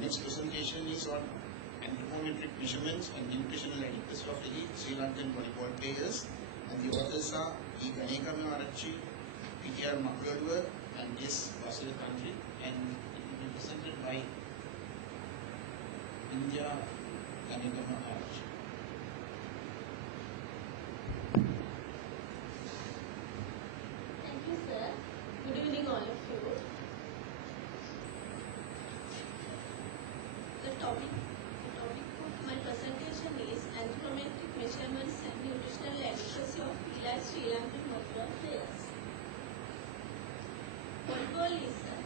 Next presentation is on anthropometric measurements and nutritional adequacy of the Sri Lankan volleyball players. And the authors are Ganegama Arachchi, P.T.R. Makulodua, and S. Basile Country. And it will be presented by India Ganegama Arachchi. Thank you, sir. Good evening, all of you. The topic of my presentation is Anthropometric measurements and nutritional adequacy of elite Sri Lankan volleyball players. Volleyball is a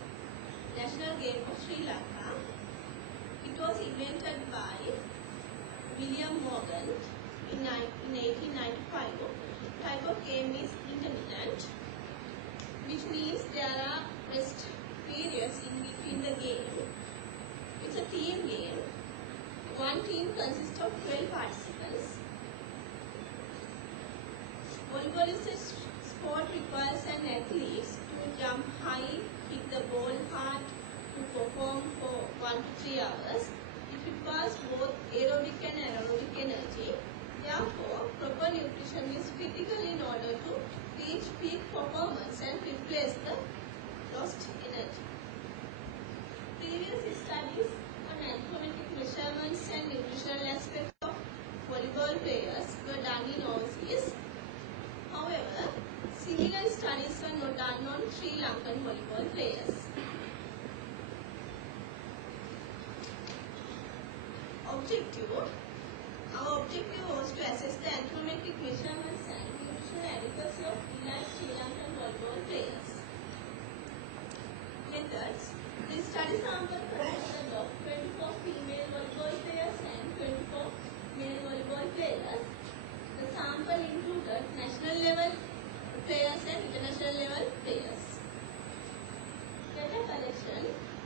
national game of Sri Lanka. It was invented by William Morgan in 1895. Type of game is intermittent, which means there are rest periods in between the game. It's a team game. One team consists of 12 participants. Volleyball is a sport requires an athlete to jump high, hit the ball hard, to perform for 1 to 3 hours. It requires both aerobic and anaerobic energy. Therefore, proper nutrition is critical in order to reach peak performance and replace the lost energy. Previous studies on anthropometric measurements and nutritional aspects of volleyball players were done in overseas. However, similar studies were not done on Sri Lankan volleyball players. Our objective was to assess the anthropometric measurements and nutritional adequacy of elite Sri Lankan volleyball players. Methods. The study sample consisted of 24 female volleyball players and 24 male volleyball players. The sample included national level players and international level players. Data collection.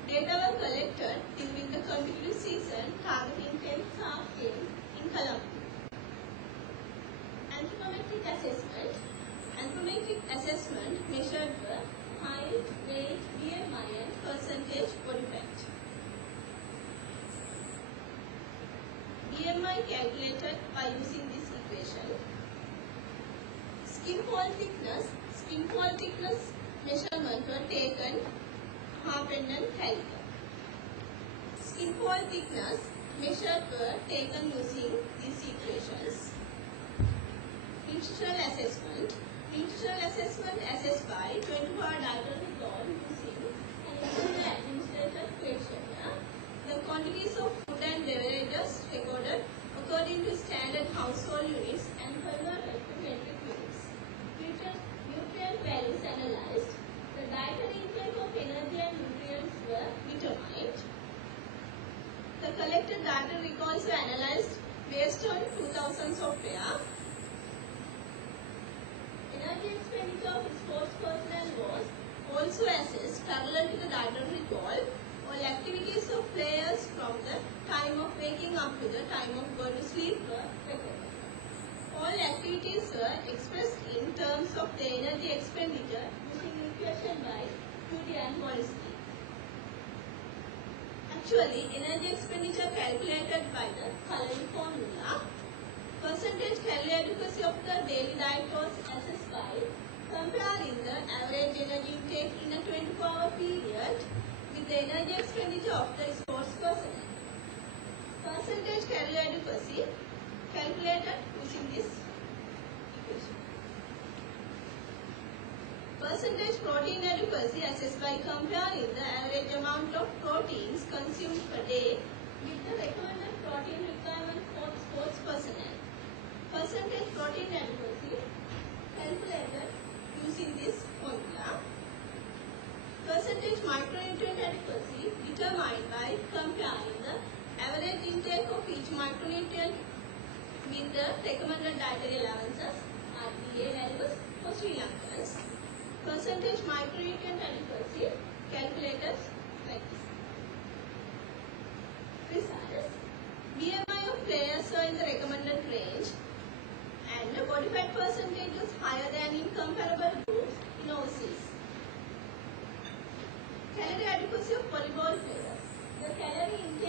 Data were collected during the competitive season targeting 10th half game in Colombo. Anthropometric assessment. Anthropometric assessment measured the height, weight, BMI and percentage body fat. BMI calculated by using this equation. Skin fold thickness measurement were taken half-pendant caliper. Skin fold thickness measured were taken using these equations. Nutritional assessment. Nutritional assessment assessed by 24-hour dietary record using an internal administrative questionnaire. The quantities of food and beverages recorded according to standard household units and converted to metric units. Nutrient values analyzed. The dietary intake of energy and nutrients were determined. The collected data records were analyzed based on 2000 software. Energy expenditure of sports personnel was also assessed parallel to the data recall. All activities of players from the time of waking up to the time of going to sleep were recorded. All activities were expressed in terms of the energy expenditure using equation by Judy and Morrissey. Actually, energy expenditure calculated by the following formula. Percentage calorie adequacy of the daily diet was assessed by comparing the average energy intake in a 24-hour period with the energy expenditure of the sports personnel. Percentage calorie adequacy calculated using this equation. Percentage protein adequacy assessed by comparing the average amount of proteins consumed per day with the recommended protein requirement for sports personnel. Percentage protein adequacy calculated using this formula. Percentage micronutrient adequacy determined by comparing the average intake of each micronutrient with the recommended dietary allowances (RDA) values for Sri Lankans. Percentage micronutrient adequacy calculated like this. Results. BMI of players are in the recommended range and the body fat percentage was higher than in comparable groups in overseas. Calorie adequacy of volleyball players. The calorie intake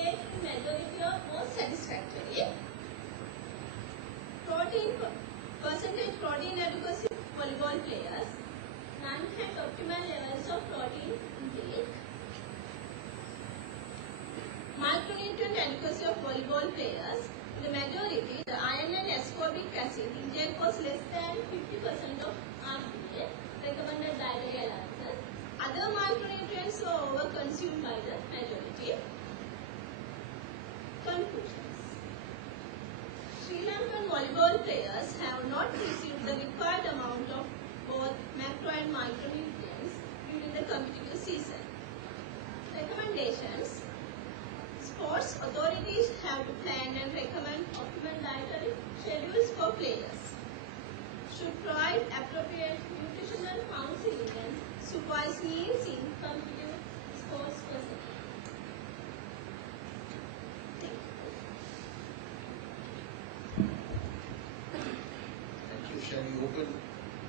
None had optimal levels of protein intake. Micronutrient adequacy of volleyball players. In the majority, the iron and ascorbic acid intake was less than 50% of RPA, recommended dietary allowances. Other micronutrients were overconsumed by the majority. Conclusions. Sri Lankan volleyball players have not received the required amount of both macro and micronutrients during the competitive season. Recommendations. Sports authorities have to plan and recommend optimal dietary schedules for players. Should provide appropriate nutritional counseling and supervise meals in competitive sports personnel. Shall we open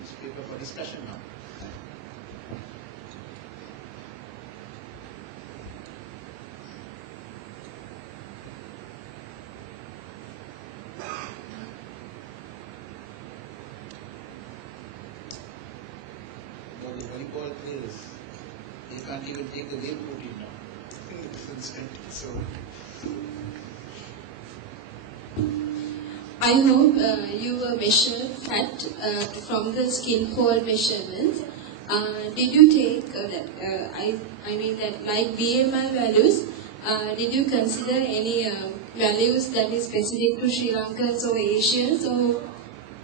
this paper for discussion now? Well, the volleyball players, they can't even take the whey protein now. So. I hope you measure fat from the skin fold measurements. Did you take I mean that like BMI values? Did you consider any values that is specific to Sri Lankans or Asians, or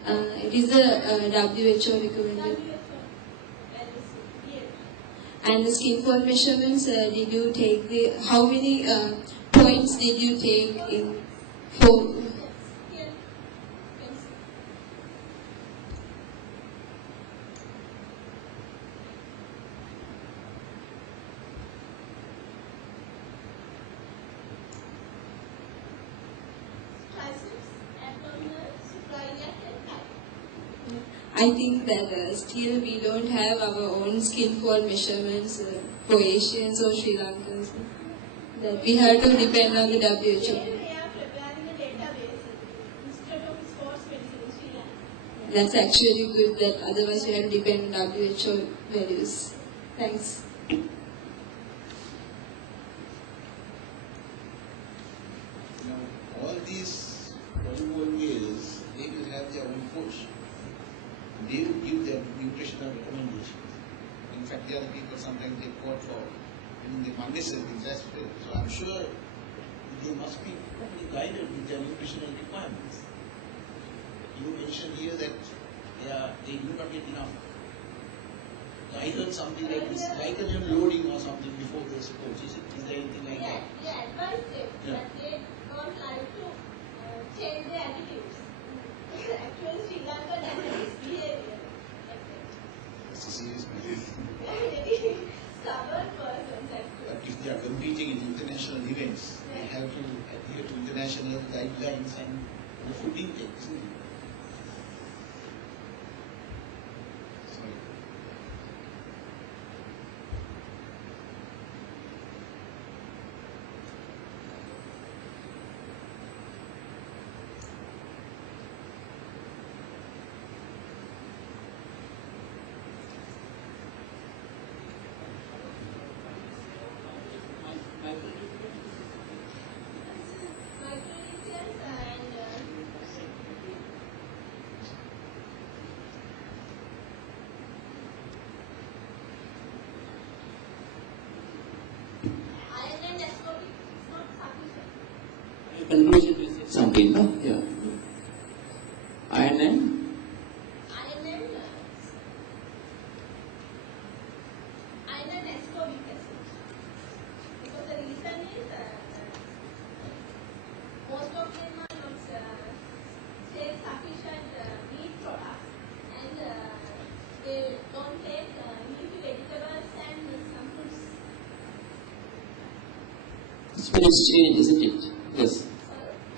it is a WHO recommended? And the skin fold measurements, did you take the how many points did you take in for? I think that still we don't have our own skin fold measurements for Asians or Sri Lankans. That we have to depend on the WHO. They are preparing a database instead of sports medicine in Sri Lanka. That's actually good, that otherwise we have to depend on WHO values. Thanks. Now, all these volleyball players, they will have their own coach. They will give their nutritional recommendations. In fact, the other people sometimes they quote for the Monday serving as well. So I'm sure they must be properly guided with their nutritional requirements. You mentioned here that they do not get enough. I heard something like this, glycogen loading or something before the sports. Is there anything like that? Yeah, advised them that they don't like to change their attitudes. Actually, Sri Lanka has this behavior. It's a serious matter. Very stubborn persons actually. But if they are competing in international events, they have to adhere to international guidelines and the food intake, isn't it? Sorry. Micronutrients and iron and ascorbic is not sufficient. Conclusion will say something, no? Yeah. Iron and ascorbic acid. Because the reason is most of them are not say sufficient meat products, and they don't take leafy vegetables and some fruits. it's been exchange, isn't it? Yes.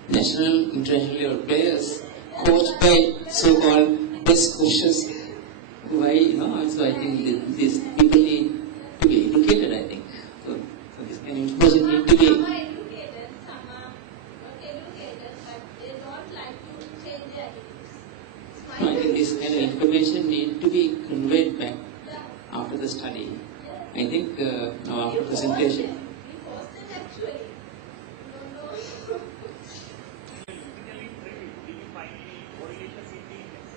National, international players coached by so-called best coaches. Why, so I think these people need to be educated, I think. So this kind of information need to be. Some are educated, some are not educated, but they don't like to change their attitudes. I think this kind of information need to be conveyed back the study. I think after presentation. We posted actually. No, no.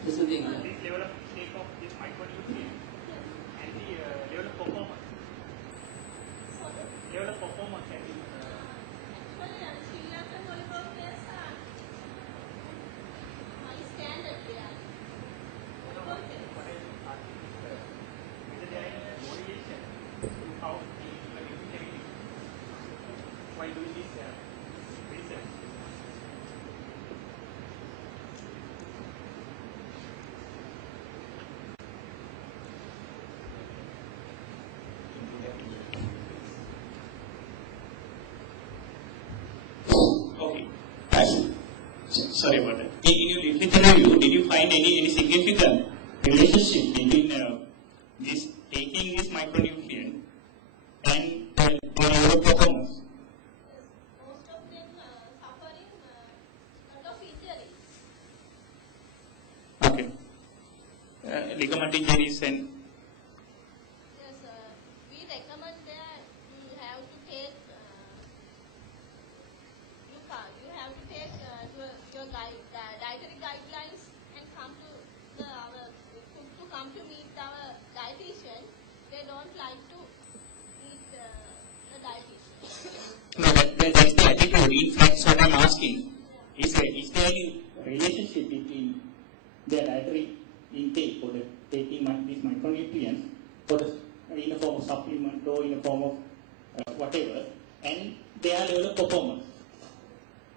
This is the thing. This level of stake of this micronutrient and the level of performance. Level of performance and the Actually, Sri Lankan volleyball players are high standard players. Volleyball players. what I was asking is whether there is any correlation to how the efficiency while doing this research. Okay. Sorry about that. In your literature review, did you find any significant relationship between this taking this micronutrient and your performance? Most of them suffering a lot of injuries. Okay. Ligament injuries and Yes, we recommend that you have to take you have to take your dietary guidelines and come to come to meet our dietitian. They don't like to meet the dietitian. no, that's the attitude. In fact, what I'm asking is there any relationship between their dietary intake for the taking these micronutrients for the, in the form of supplement or in the form of whatever, and their level of performance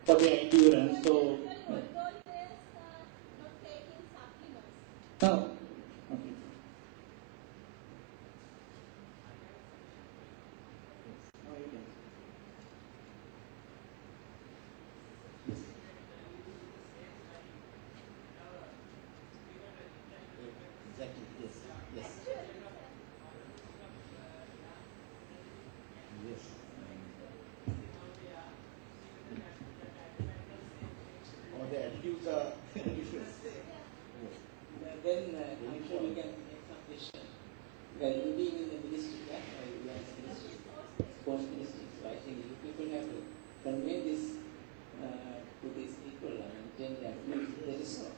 for their endurance. So, Volleyball players are not taking supplements. no. Okay. Exactly, yes, yes. Yes. Or the attitudes are different. Then I'm sure we can make some question. Well, you being in the ministry, yeah, you are in the ministry, sports ministry, so I think you people have to convey this to these people and tell them that is so.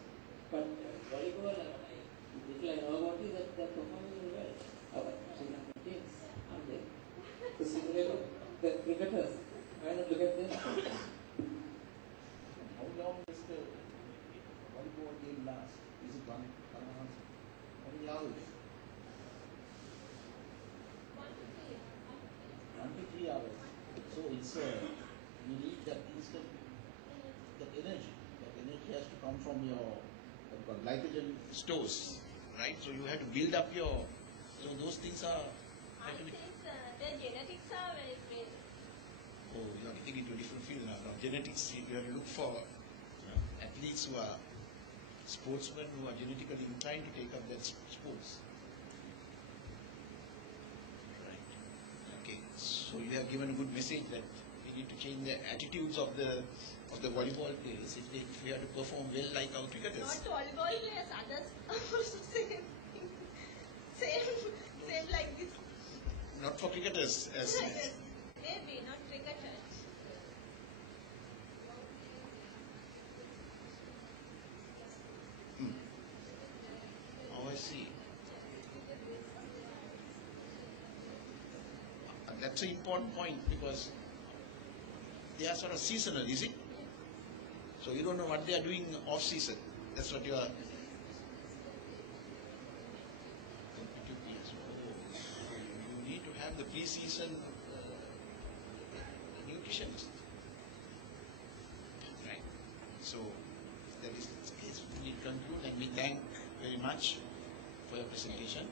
But volleyball, little I know about it, that they're performing very well. Our Sri Lankan teams, aren't they? So similarly, the cricketers, why not look at them? How long does the volleyball game last? Is it one and a half? How many hours? 1 to 3 hours. So it's you need that instant, that energy. That energy has to come from your glycogen stores, right? So you have to build up your. So those things are. I think the genetics are very great. Oh, you are getting into a different field now. Now genetics, you have to look for athletes who are sportsmen who are genetically inclined to take up that sports. Right. Okay. So you have given a good message that we need to change the attitudes of the volleyball players if we have to perform well like our cricketers. Not volleyball players, others also same thing. Same like this. Not for cricketers as Maybe not cricketers. Oh, I see. That's an important point because they are sort of seasonal, is it? So you don't know what they are doing off season. That's what you are. You need to have the pre-season nutritionist, right? So if that is the case, we conclude and we thank very much for your presentation.